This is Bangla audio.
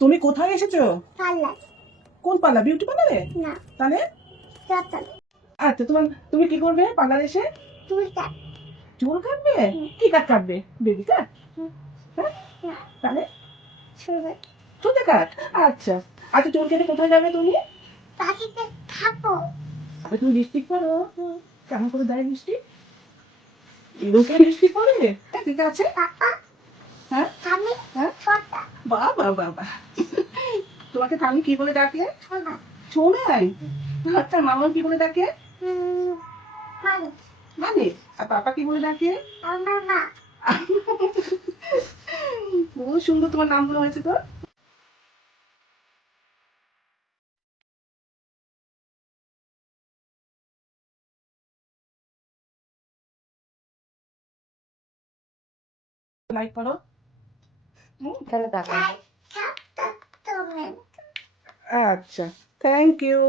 তুমি কোথায় এসেছো? পার্লার। কোন পার্লার? বিউটি পার্লারে? না, তাহলে চটল। আচ্ছা, তুমি কি করবে পার্লারে এসে? চুল কাট। চুল কাটবে? কি কাট কাটবে? বেবি কাট? হ্যাঁ, না, তাহলে চুল চুলে কাট। আচ্ছা আচ্ছা, চুল কেটে কোথায় যাবে তুমি? পাখিতে থাকো। আরে তুমি লিপস্টিক পরো? কেমন করে দেয় লিপস্টিক? লোকে লিপস্টিক পরে? ঠিক আছে। পাপা, হ্যাঁ আমি হ্যাঁ, ছোটা। বাবা বাবা, তোমাকে আমি কি বলে ডাকে? শোনা। সোনাই। আচ্ছা, মামা কি বলে ডাকে? মানে, মানে, আর পাপা কি বলে ডাকে? আমার মা। বহু সুন্দর তোমার নামগুলো হয়েছে তো। লাইক করো। তাহলে দেখো। তুমি। আচ্ছা, থ্যাংক ইউ।